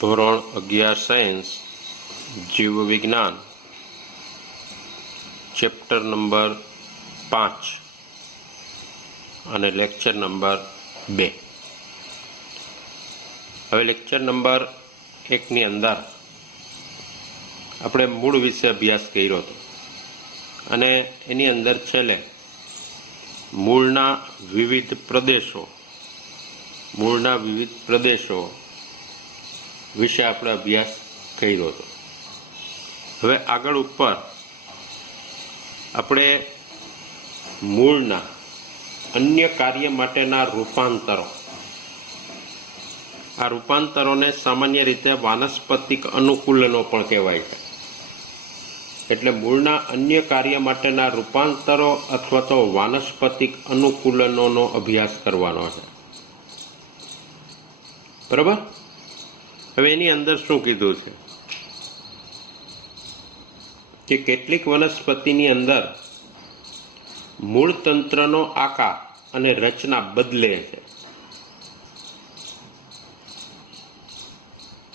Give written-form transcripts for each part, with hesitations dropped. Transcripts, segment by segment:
ધોરણ 11 સાયન્સ જીવ વિજ્ઞાન ચેપ્ટર નંબર 5 અને લેક્ચર નંબર 2. હવે લેક્ચર નંબર 1 ની અંદર આપણે મૂળ વિશે અભ્યાસ કર્યો હતો અને એની અંદર છેલ્લે મૂળના વિવિધ પ્રદેશો વિશે આપણે અભ્યાસ કર્યો હતો. હવે આગળ ઉપર આપણે મૂળના અન્ય કાર્ય માટેના રૂપાંતરો, આ રૂપાંતરોને સામાન્ય રીતે વાનસ્પતિક અનુકૂલનો પણ કહેવાય છે. એટલે મૂળના અન્ય કાર્ય માટેના રૂપાંતરો અથવા તો વાનસ્પતિક અનુકૂલનોનો અભ્યાસ કરવાનો છે. બરાબર? હવે એની અંદર શું કીધું છે કે કેટલીક વનસ્પતિની અંદર મૂળ તંત્રનો આકાર અને રચના બદલે છે.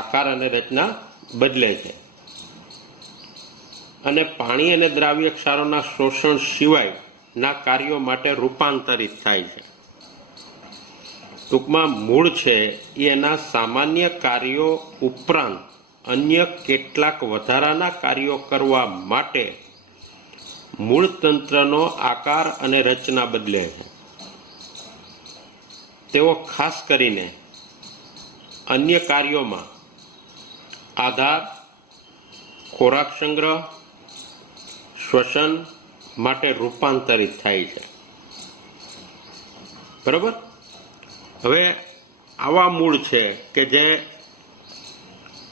આકાર અને રચના બદલે છે અને પાણી અને દ્રાવ્ય ક્ષારોના શોષણ સિવાયના કાર્યો માટે રૂપાંતરિત થાય છે. ટૂંકમાં મૂળ છે એ એના સામાન્ય કાર્યો ઉપરાંત અન્ય કેટલાક વધારાના કાર્યો કરવા માટે મૂળ તંત્રનો આકાર અને રચના બદલે છે. તેઓ ખાસ કરીને અન્ય કાર્યોમાં આધાર, ખોરાક સંગ્રહ, શ્વસન માટે રૂપાંતરિત થાય છે. બરાબર? હવે આવા મૂળ છે કે જે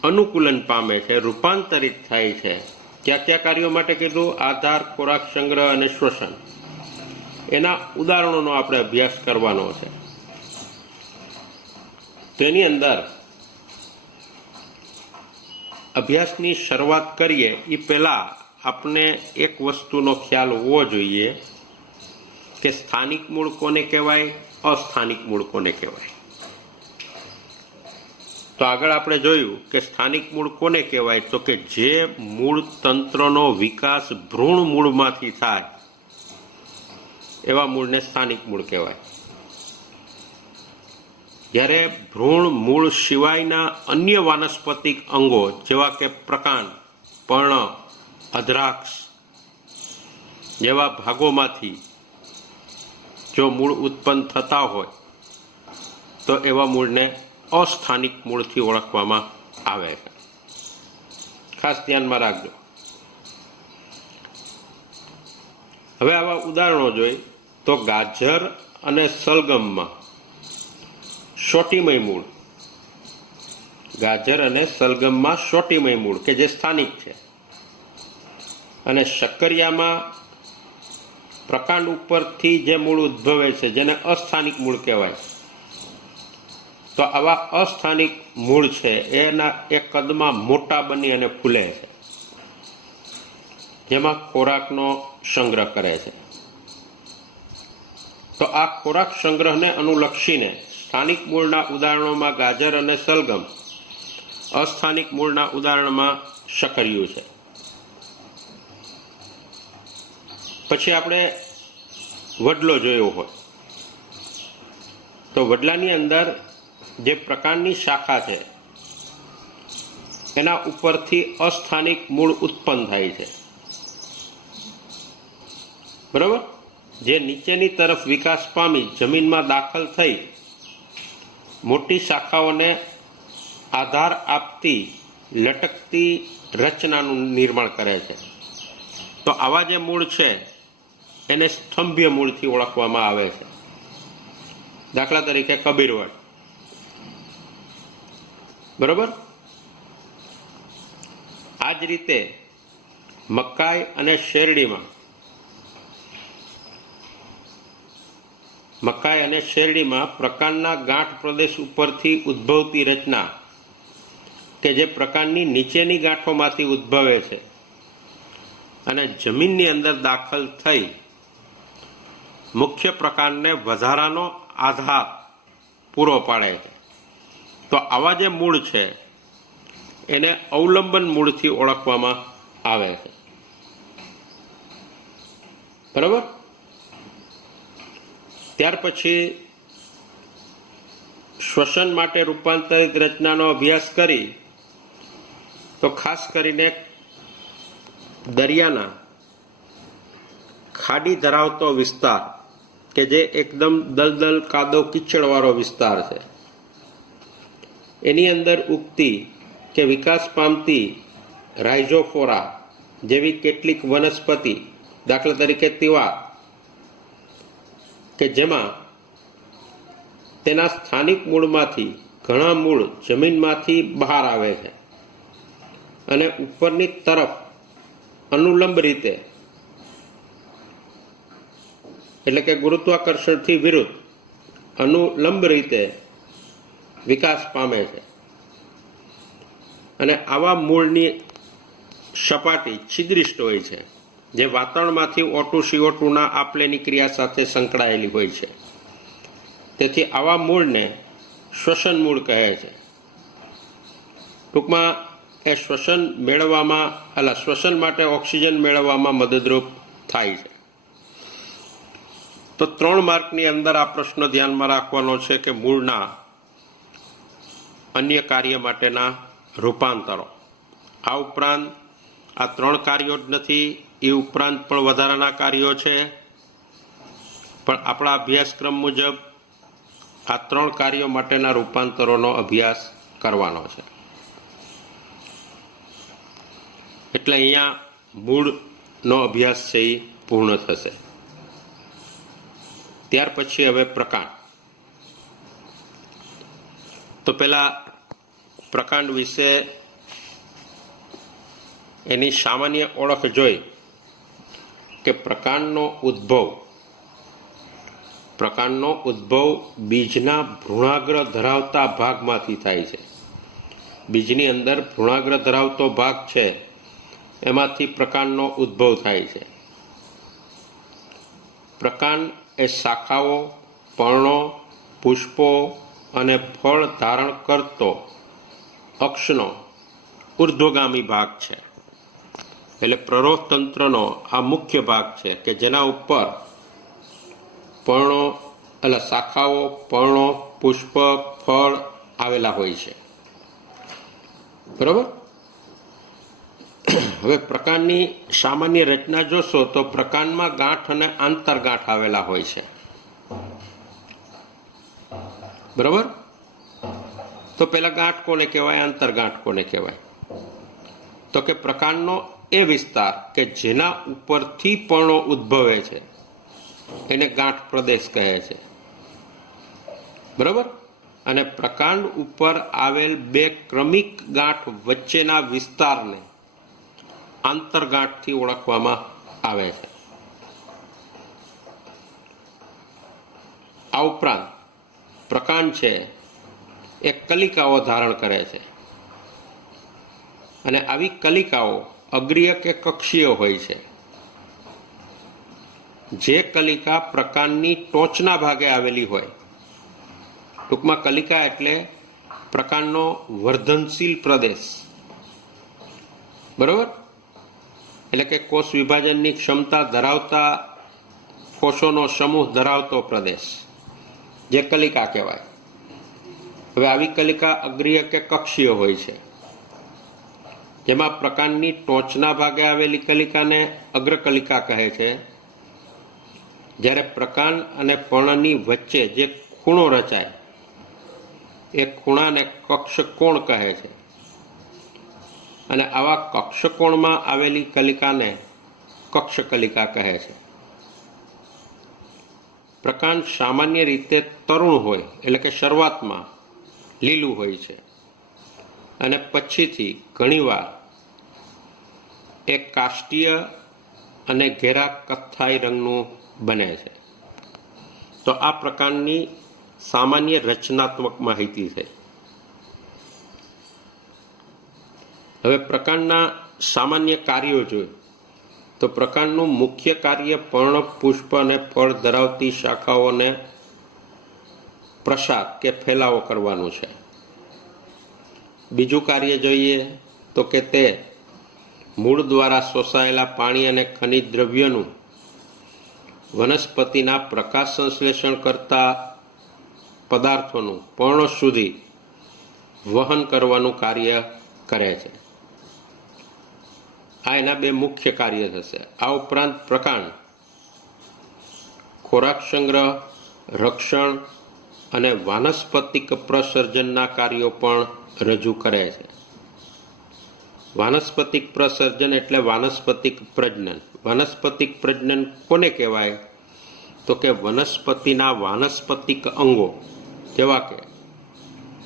અનુકૂલન પામે છે, રૂપાંતરિત થાય છે, કયા કયા કાર્યો માટે કીધું? આધાર, ખોરાક સંગ્રહ અને શ્વસન. એના ઉદાહરણોનો આપણે અભ્યાસ કરવાનો છે. તેની અંદર અભ્યાસની શરૂઆત કરીએ એ પહેલા આપણે એક વસ્તુનો ખ્યાલ હોવો જોઈએ કે સ્થાનિક મૂળ કોને કહેવાય, અસ્થાનિક મૂળ કોને કહેવાય. તો આગળ આપણે જોયું કે સ્થાનિક મૂળ કોને કહેવાય, તો કે જે મૂળ તંત્રનો વિકાસ ભ્રૂણ મૂળમાંથી થાય એવા મૂળને સ્થાનિક મૂળ કહેવાય. જ્યારે ભ્રૂણ મૂળ સિવાયના અન્ય વાનસ્પતિક અંગો જેવા કે પ્રકાંડ, પર્ણ, અધ્રાક્ષ જેવા ભાગોમાંથી જો મૂળ ઉત્પન્ન થતા હોય તો એવા મૂળને અસ્થાનિક મૂળથી ઓળખવામાં આવે છે. ખાસ ધ્યાનમાં રાખજો. હવે આવા ઉદાહરણો જોઈ તો ગાજર અને સલગમમાં શોટિમય મૂળ, ગાજર અને સલગમમાં શોટિમય મૂળ કે જે સ્થાનિક છે, અને શક્કરિયામાં પ્રકાંડ ઉપરથી જે મૂળ ઉદ્ભવે છે જેને અસ્થાનિક મૂળ કહેવાય. તો આવા અસ્થાનિક મૂળ છે એના એક કદમાં મોટા બની અને ફૂલે છે, જેમાં ખોરાકનો સંગ્રહ કરે છે. તો આ ખોરાક સંગ્રહને અનુલક્ષીને સ્થાનિક મૂળના ઉદાહરણોમાં ગાજર અને સલગમ, અસ્થાનિક મૂળના ઉદાહરણમાં શક્કરિયું છે. પછી આપણે વડલો જોયો હોય તો વડલાની અંદર જે પ્રકારની શાખા છે એના ઉપરથી અસ્થાનિક મૂળ ઉત્પન્ન થાય છે. બરાબર? જે નીચેની તરફ વિકાસ પામી જમીનમાં દાખલ થઈ મોટી શાખાઓને આધાર આપતી લટકતી રચનાનું નિર્માણ કરે છે. તો આવા જે મૂળ છે એને સ્તંભ્ય મૂળથી ઓળખવામાં આવે છે. દાખલા તરીકે કબીરવડ. બરોબર? આ જ રીતે મકાઈ અને શેરડીમાં પ્રકાંડના ગાંઠ પ્રદેશ ઉપરથી ઉદ્ભવતી રચના કે જે પ્રકાંડની નીચેની ગાંઠોમાંથી ઉદ્ભવે છે અને જમીનની અંદર દાખલ થઈ મુખ્ય પ્રકાંડને વધારાનો આધાર પૂરો પાડે છે. તો આવા જે મૂળ છે એને અવલંબન મૂળથી ઓળખવામાં આવે છે. બરાબર. ત્યાર પછી શ્વસન માટે રૂપાંતરિત રચનાનો અભ્યાસ કરી તો ખાસ કરીને દરિયાના ખાડી ધરાવતો વિસ્તાર કે જે એકદમ દલદલ કાદવ કીચડવાળો વિસ્તાર છે, એની અંદર ઉગતી કે વિકાસ પામતી રાઇઝોફોરા જેવી કેટલીક વનસ્પતિ, દાખલા તરીકે તીવા, કે જેમાં તેના સ્થાનિક મૂળમાંથી ઘણા મૂળ જમીનમાંથી બહાર આવે છે અને ઉપરની તરફ અનુલંબ રીતે, એટલે કે ગુરુત્વાકર્ષણથી વિરુદ્ધ અનુલંબ રીતે વિકાસ પામે છે. અને આવા મૂળની સપાટી છિદ્રિષ્ટ હોય છે, જે વાતાવરણમાંથી O2 CO2ના આપલેની ક્રિયા સાથે સંકળાયેલી હોય છે. તેથી આવા મૂળને શ્વસન મૂળ કહે છે. ટૂંકમાં એ શ્વસન માટે ઓક્સિજન મેળવવામાં મદદરૂપ થાય છે. તો 3 માર્કની અંદર આ પ્રશ્ન ધ્યાનમાં રાખવાનો છે કે મૂળના અન્ય કાર્ય માટેના રૂપાંતરો. આ ઉપરાંત આ 3 કાર્યો જ નથી, એ ઉપરાંત પણ વધારાના કાર્યો છે, પણ આપણા અભ્યાસક્રમ મુજબ આ 3 કાર્યો માટેના રૂપાંતરોનો અભ્યાસ કરવાનો છે. એટલે અહીંયા મૂળનો અભ્યાસ છે એ પૂર્ણ થશે. ત્યાર પછી હવે પ્રકાંડ. તો પેલા પ્રકાંડ વિશે એની સામાન્ય ઓળખ જોઈ કે પ્રકાંડનો ઉદ્ભવ બીજના ભ્રૂણાગ્ર ધરાવતા ભાગમાંથી થાય છે. બીજની અંદર ભ્રૂણાગ્ર ધરાવતો ભાગ છે, એમાંથી પ્રકાંડનો ઉદ્ભવ થાય છે. પ્રકાંડ એ શાખાઓ, પર્ણો, પુષ્પો અને ફળ ધારણ કરતો અક્ષનો ઉર્ધ્વગામી ભાગ છે. એટલે પ્રરોહતંત્રનો આ મુખ્ય ભાગ છે કે જેના ઉપર શાખાઓ, પર્ણો, પુષ્પ, ફળ આવેલા હોય છે. બરોબર. હવે પ્રકાંડની સામાન્ય રચના જોશો તો પ્રકાંડમાં ગાંઠ અને આંતરગાંઠ આવેલા હોય છે. બરોબર. તો પેલા ગાંઠ કોને કહેવાય, આંતરગાંઠ કોને કહેવાય? તો કે પ્રકાંડનો એ વિસ્તાર કે જેના ઉપરથી પર્ણો ઉદ્ભવે છે એને ગાંઠ પ્રદેશ કહે છે. બરોબર. અને પ્રકાંડ ઉપર આવેલ 2 ક્રમિક ગાંઠ વચ્ચેના વિસ્તારને આંતરગાંઠથી ઓળખવામાં આવે છે. આ ઉપરાંત પ્રકાંડ છે એ કલિકાઓ ધારણ કરે છે અને આવી કલિકાઓ અગ્રીય કે કક્ષીય હોય છે. જે કલિકા પ્રકાંડની ટોચના ભાગે આવેલી હોય, ટૂંકમાં કલિકા એટલે પ્રકાંડનો વર્ધનશીલ પ્રદેશ. બરોબર. એટલે કે કોષ વિભાજનની ક્ષમતા ધરાવતા કોષોનો સમૂહ ધરાવતો પ્રદેશ, જે કલિકા કહેવાય. હવે આવી કલિકા અગ્રીય કે કક્ષીય હોય છે, જેમાં પ્રકાંડની ટોચના ભાગે આવેલી કલિકાને અગ્રકલિકા કહે છે, જ્યારે પ્રકાંડ અને પર્ણની વચ્ચે જે ખૂણો રચાય એ ખૂણાને કક્ષકોણ કહે છે, અને આવા કક્ષકોણમાં આવેલી કલિકાને કક્ષકલિકા કહે છે. પ્રકાંડ સામાન્ય રીતે તરુણ હોય, એટલે કે શરૂઆતમાં લીલું હોય છે અને પછીથી ઘણીવાર એક કાષ્ટીય અને ઘેરા કથ્થાઈ રંગનું બને છે. તો આ પ્રકારની સામાન્ય રચનાત્મક માહિતી છે. હવે પ્રકાંડના સામાન્ય કાર્યો જોઈએ તો પ્રકાંડનું મુખ્ય કાર્ય પર્ણ, પુષ્પ અને ફળ ધરાવતી શાખાઓને પ્રસાર કે ફેલાવો કરવાનું છે. બીજું કાર્ય જોઈએ તો કે તે મૂળ દ્વારા શોષાયેલા પાણી અને ખનિજ દ્રવ્યોનું વનસ્પતિના પ્રકાશ સંશ્લેષણ કરતા પદાર્થોનું પર્ણો સુધી વહન કરવાનું કાર્ય કરે છે. આ એના બે મુખ્ય કાર્ય થશે. આ ઉપરાંત પ્રકાંડ ખોરાક સંગ્રહ, રક્ષણ અને વાનસ્પતિક પ્રસર્જનના કાર્યો પણ રજૂ કરે છે. વાનસ્પતિક પ્રસર્જન એટલે વાનસ્પતિક પ્રજનન. વાનસ્પતિક પ્રજનન કોને કહેવાય? તો કે વનસ્પતિના વાનસ્પતિક અંગો જેવા કે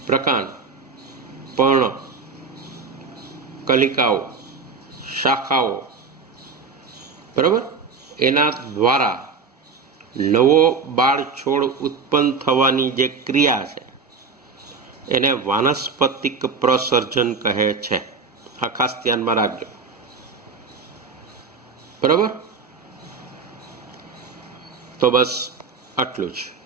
પ્રકાંડ, પર્ણ, કલિકાઓ, શાખાઓ, બરાબર, એના દ્વારા નવો બાળ છોડ ઉત્પન્ન થવાની જે ક્રિયા છે એને વાનસ્પતિક પ્રસર્જન કહે છે. આ ખાસ ધ્યાનમાં રાખજો, બરાબર. તો બસ આટલું જ.